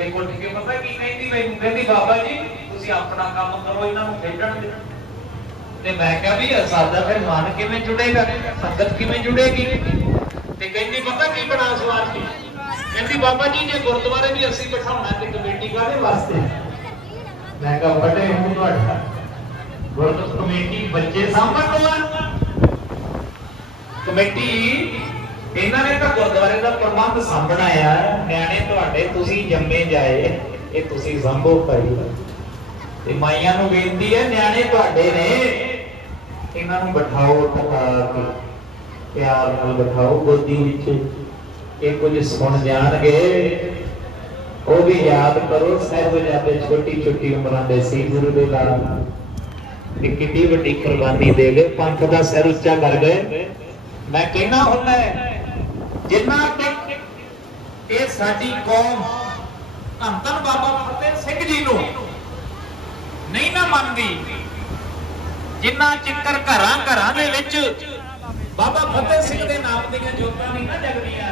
ਇੱਕ ਉੱਠ ਕੇ ਪਤਾ ਕੀ ਕਹਿੰਦੀ ਮੈਨੂੰ ਕਹਿੰਦੀ ਬਾਬਾ ਜੀ, ਤੁਸੀਂ ਆਪਣਾ ਕੰਮ ਕਰੋ, ਇਹਨਾਂ ਨੂੰ ਖੇਡਣ ਦਿਓ। ਤੇ ਮੈਂ ਕਿਹਾ ਵੀ ਸਾਡਾ ਫਿਰ ਮਨ ਕਿਵੇਂ ਜੁੜੇਗਾ? ਸੰਗਤ ਕਿਵੇਂ ਜੁੜੇਗੀ? ਤੇ ਕਹਿੰਦੀ, ਪਤਾ ਕੀ ਬਣਾ ਸਵਾਰ ਕੀ ਕਹਿੰਦੀ, ਬਾਬਾ ਜੀ, ਜੇ ਗੁਰਦੁਆਰੇ ਵੀ ਅਸੀਂ ਬਿਠਾਉਣਾ ਤੇ ਕਮੇਟੀ ਕਾਹਦੇ ਵਾਸਤੇ? ਮੈਂ ਕਿਹਾ ਵੱਡੇ ਨੂੰ ਤੁਹਾਡਾ। ਗੁਰਦੁਆਰਾ ਕਮੇਟੀ, ਬੱਚੇ ਸਾਂਭਣ ਨੂੰ ਕਮੇਟੀ ਇਹਨਾਂ ਨੇ ਤਾਂ ਗੁਰਦੁਆਰੇ ਦਾ ਪ੍ਰਬੰਧ ਸਾਂਭਣਾ ਆ ਨਿਆਣੇ ਤੁਹਾਡੇ, ਤੁਸੀਂ ਜੰਮੇ ਜਾਏ, ਇਹ ਤੁਸੀਂ ਸੰਭੋ ਭਾਈ। ਤੇ ਮਾਈਆਂ ਨੂੰ ਬੇਨਤੀ ਹੈ, ਨਿਆਣੇ ਤੁਹਾਡੇ ਨੇ, ਇਹਨਾਂ ਨੂੰ ਬਿਠਾਓ ਟਕਾ ਕੇ, ਪਿਆਰ ਨਾਲ ਬਿਠਾਓ ਗੋਦੀ ਵਿੱਚ। ਇਹ ਕੁਝ ਸੁਣ ਜਾਣਗੇ। ਉਹ ਵੀ ਯਾਦ ਕਰੋ, ਸਾਹਿਬਜ਼ਾਦੇ ਛੋਟੀ ਛੋਟੀ ਉਮਰਾਂ ਦੇ ਸੀ ਗੁਰੂ ਦੇ ਨਾਲ। ਇਹ ਕਿੰਨੀ ਵੱਡੀ ਕੁਰਬਾਨੀ ਦੇ ਗਏ। ਪੰਥ ਦਾ ਸਿਰ ਉੱਚਾ ਕਰ ਗਏ। ਮੈਂ ਕਹਿਣਾ ਹੁੰਦਾ ਜਿੰਨਾ ਤੱਕ ਇਹ ਸਾਡੀ ਕੌਮ ਧੰਨ ਧੰਨ ਬਾਬਾ ਫਤਿਹ ਸਿੰਘ ਜੀ ਨੂੰ ਨਹੀਂ ਨਾ ਮੰਨਦੀ, ਜਿੰਨਾ ਚਿੱਕਰ ਘਰਾਂ ਘਰਾਂ ਦੇ ਵਿੱਚ ਬਾਬਾ ਫਤਿਹ ਸਿੰਘ ਦੇ ਨਾਮ ਦੀਆਂ ਜੋਤਾਂ ਨਹੀਂ ਨਾ ਜਗਦੀਆਂ,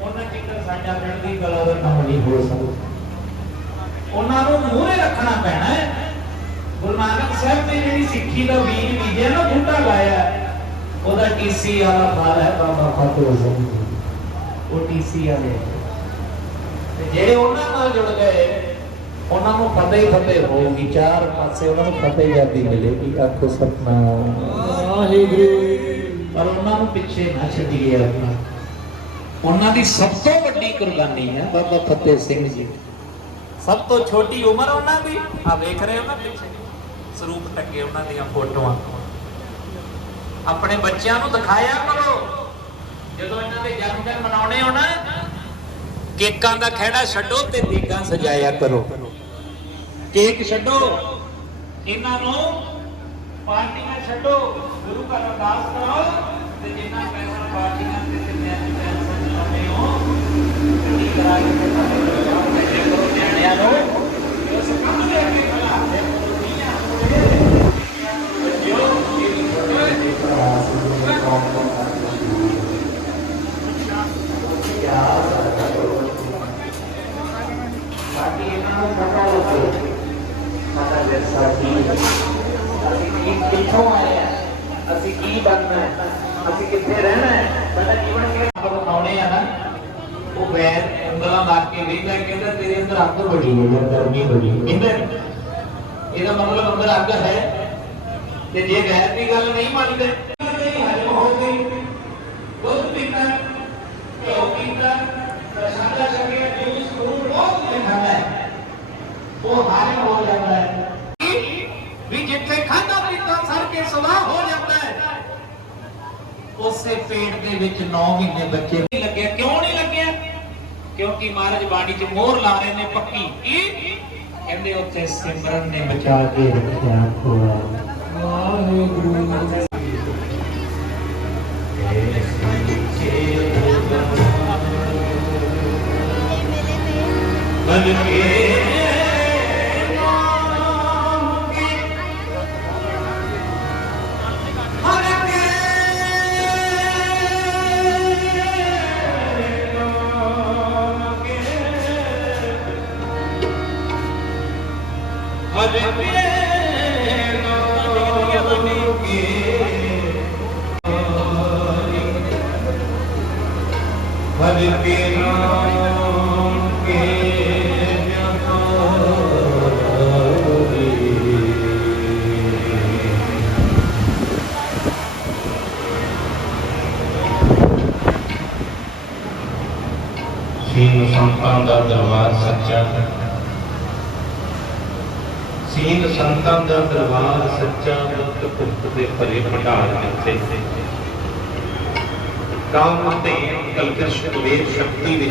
ਉਹਨਾਂ ਚਿੱਕਰ ਸਾਡਾ ਚੜ੍ਹਦੀ ਕਲਾ ਦਾ ਕੰਮ ਨਹੀਂ ਹੋ ਸਕਦਾ। ਉਹਨਾਂ ਨੂੰ ਮੂਹਰੇ ਰੱਖਣਾ ਪੈਣਾ ਹੈ। ਗੁਰੂ ਨਾਨਕ ਸਾਹਿਬ ਨੇ ਜਿਹੜੀ ਸਿੱਖੀ ਦਾ ਬੀਜ ਬੀਜਿਆ ਨਾ ਬੂਟਾ ਲਾਇਆ, ਉਹਦਾ ਟੀਸੀ ਵਾਲਾ ਫਲ ਹੈ ਬਾਬਾ ਫਤਿਹ ਸਿੰਘ ਉਹ ਟੀਸੀ ਵਾਲੇ। ਤੇ ਜਿਹੜੇ ਉਹਨਾਂ ਨਾਲ ਜੁੜ ਗਏ ਉਹਨਾਂ ਨੂੰ ਫਤਿਹ ਹੀ ਫਤਿਹ ਹੋਊਗੀ। ਚਾਰ ਪਾਸੇ ਉਹਨਾਂ ਨੂੰ ਫਤਿਹ ਯਾਦੀ ਮਿਲੇਗੀ। ਆਖੋ ਸਤਨਾਮ। ਵਾਹਿਗੁਰੂ। ਪਰ ਉਹਨਾਂ ਨੂੰ ਪਿੱਛੇ ਨਾ ਛੱਡੀਏ ਆਪਣਾ। ਉਹਨਾਂ ਦੀ ਸਭ ਤੋਂ ਵੱਡੀ ਕੁਰਬਾਨੀ ਹੈ ਬਾਬਾ ਫਤਿਹ ਸਿੰਘ ਜੀ। ਸਭ ਤੋਂ ਛੋਟੀ ਉਮਰ ਉਹਨਾਂ ਦੀ। ਆ ਵੇਖ ਰਹੇ ਹੋ ਨਾ ਪਿੱਛੇ? ਸਰੂਪ ਟੱਕੇ ਉਹਨਾਂ ਦੀਆਂ ਫੋਟੋਆਂ। ਆਪਣੇ ਬੱਚਿਆਂ ਨੂੰ ਦਿਖਾਇਆ ਕਰੋ। ਜਦੋਂ ਇਹਨਾਂ ਦੇ ਜਨਮ ਦਿਨ ਮਨਾਉਣੇ ਹੋਣਾ ਕੇਕਾਂ ਦਾ ਖਹਿੜਾ ਛੱਡੋ ਤੇ ਦੀਗਾ ਸਜਾਇਆ ਕਰੋ। ਕੇਕ ਛੱਡੋ, ਇਹਨਾਂ ਨੂੰ ਪਾਰਟੀਆਂ ਛੱਡੋ, ਗੁਰੂ ਘਰ ਅਰਦਾਸ ਕਰਾਓ ਤੇ ਜਿੰਨਾ ਪੈਸਾ ਪਾਰਟੀਆਂ ਤੇ ਕਿੰਨੇ ਪੈਸਾ ਲਾਉਂਦੇ ਹੋ ਗੱਡੀ ਕਰਾ ਕੇ ਤੇ ਪੈਸੇ ਕਰੋ ਨਿਆਣਿਆਂ ਨੂੰ ਉਸ ਕੰਮ ਦੇ ਅੱਗੇ ਖੜਾ ਹੈ ਬੱਚਿਓ ਇਹ ਛੋਟੇ ਜਿਹੇ ਭਰਾ ਸੀ ਜਿਹੜੇ ਕੌਮ ਨੂੰ ਬਾਕੀ ਇਹਨਾਂ ਨੂੰ ਪਤਾ ਲੱਗੇ ਸਾਡਾ ਵਿਰਸਾ ਕੀ ਅਸੀਂ ਕੀ ਕਿੱਥੋਂ ਆਏ ਆ ਅਸੀਂ ਕੀ ਬਣਨਾ ਹੈ ਅਸੀਂ ਕਿੱਥੇ ਰਹਿਣਾ ਹੈ ਸਾਡਾ ਜੀਵਨ ਕਿਵੇਂ ਆਪਾਂ ਆ ਨਾ ਉਹ ਬੈਰ ਉਂਗਲਾਂ ਮਾਰ ਕੇ ਵੇਖਦਾ ਕਹਿੰਦਾ ਤੇਰੇ ਅੰਦਰ ਅੱਗ ਬੜੀ ਹੈ ਜਾਂ ਗਰਮੀ ਬੜੀ ਹੈ ਕਹਿੰਦਾ ਇਹਦਾ ਮਤਲਬ ਅੰਦਰ ਅੱਗ ਹੈ। ਤੇ ਜੇ ਗੈਰ ਦੀ ਗੱਲ ਨਹੀਂ ਮੰਨਦੇ ਨਹੀਂ ਹਜਮ ਹੋ ਗਈ ਦੁੱਧ ਪੀਤਾ ਘਿਓ ਪੀਤਾ ਪ੍ਰਸ਼ਾਦਾ ਛਕਿਆ ਜੂਸ ਫਰੂਟ ਬਹੁਤ ਕੁਝ ਖਾਂਦਾ ਹੈ ਉਹ ਹਾਜ਼ਮ ਹੋ ਜਾਂਦਾ ਹੈ ਵੀ ਜਿੱਥੇ ਖਾਦਾ ਪੀਤਾ ਸਰ ਕੇ ਸਵਾਹ ਹੋ ਜਾਂਦਾ ਹੈ ਉਸੇ ਪੇਟ ਦੇ ਵਿੱਚ 9 ਮਹੀਨੇ ਬੱਚੇ ਨਹੀਂ ਲੱਗਿਆ ਕਿਉਂ ਨਹੀਂ ਲੱਗਿਆ ਕਿਉਂਕਿ ਮਹਾਰਾਜ ਬਾਣੀ 'ਚ ਮੋਹਰ ਲਾ ਰਹੇ ਨੇ ਪੱਕੀ। ਕੀ? ਕਹਿੰਦੇ ਉੱਥੇ ਸਿਮਰਨ ਨੇ ਬਚਾ ਕੇ ਰੱਖਿਆ ਹੋਇਆ ਵਾਹਿਗੁਰੂ ਬਨ ਕੇ ਸੰਤਾਂ ਦਾ ਦਰਬਾਰ ਸੱਚਾ ਸੀਨ ਸੰਤਾਂ ਦਾ ਦਰਬਾਰ ਸੱਚਾ ਮੁਕਤ ਭੁਗਤ ਦੇ ਭਰੇ ਭੰਡਾਰ ਜਿੱਥੇ ਕਾਮ ਤੇ ਕਲਕਸ਼, ਕੁਬੇਰ ਸ਼ਕਤੀ ਦੇ